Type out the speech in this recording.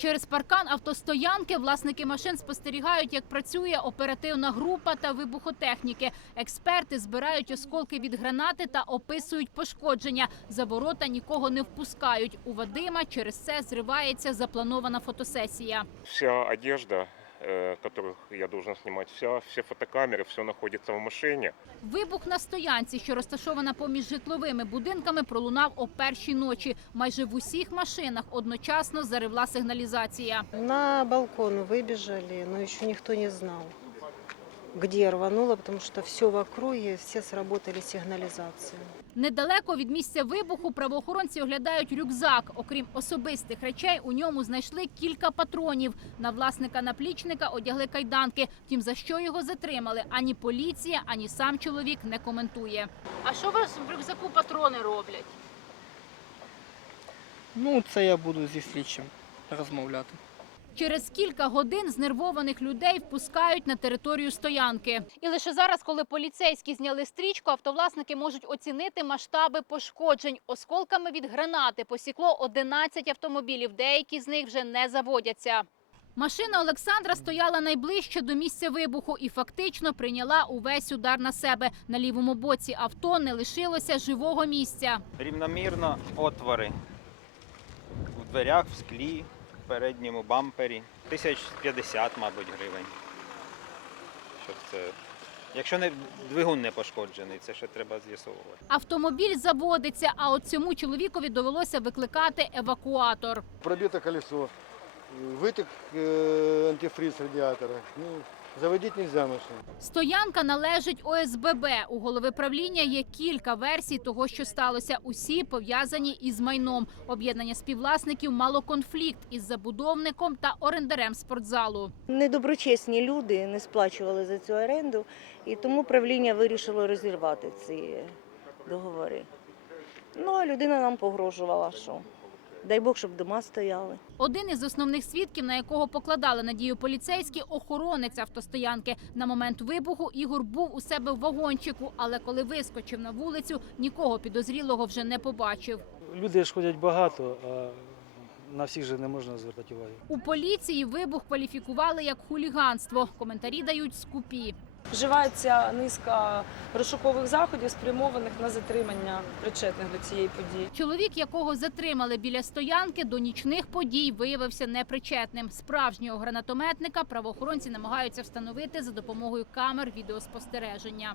Через паркан автостоянки власники машин спостерігають, як працює оперативна група та вибухотехніки. Експерти збирають осколки від гранати та описують пошкодження. За ворота нікого не впускають. У Вадима через це зривається запланована фотосесія. Вся одежда, э, которую я должен снимать, вся, все фотокамеры, все находится в машине. Вибух на стоянці, що розташована поміж житловими будинками, пролунав о першій ночі. Майже в усіх машинах одночасно заривла сигналізація. На балкон выбежали, но еще никто не знал, где рвануло, потому что все в округе, все сработали сигнализации. Недалеко від місця вибуху правоохоронці оглядають рюкзак. Окрім особистих речей, у ньому знайшли кілька патронів. На власника наплічника одягли кайданки. Втім, за що його затримали, ані поліція, ані сам чоловік не коментує. А що у вас в рюкзаку патрони роблять? Ну, це я буду зі слідчим розмовляти. Через кілька годин знервованих людей впускають на територію стоянки. І лише зараз, коли поліцейські зняли стрічку, автовласники можуть оцінити масштаби пошкоджень. Осколками від гранати посікло 11 автомобілів. Деякі з них вже не заводяться. Машина Олександра стояла найближче до місця вибуху і фактично прийняла увесь удар на себе. На лівому боці авто не лишилося живого місця. рівномірно отвори в дверях, в склі, передньому бампері. Тисяч 50, мабуть, гривень. Щоб це... Якщо не двигун не пошкоджений, це ще треба з'ясовувати. Автомобіль заводиться, а от цьому чоловікові довелося викликати евакуатор. пробито колесо, витік э, антифриз радіатора. Ну, заводить нельзя машину. Стоянка належить ОСББ. У голови правління є кілька версій того, що сталося. Усі пов'язані із майном. Об'єднання співвласників мало конфлікт із забудовником та орендарем спортзалу. Недоброчесні люди не сплачували за цю оренду, і тому правління вирішило розірвати ці договори. Ну, а людина нам погрожувала, що дай Бог, щоб дома стояли. Один із основних свідків, на якого покладали надію поліцейські, охоронець автостоянки. На момент вибуху Ігор був у себе в вагончику, але коли вискочив на вулицю, нікого підозрілого вже не побачив. Люди ж ходять багато, а на всіх же не можна звертати увагу. У поліції вибух кваліфікували як хуліганство. Коментарі дають скупі. Вживається низка розшукових заходів, спрямованих на затримання причетних до цієї події. Чоловік, якого затримали біля стоянки, до нічних подій виявився непричетним. Справжнього гранатометника правоохоронці намагаються встановити за допомогою камер відеоспостереження.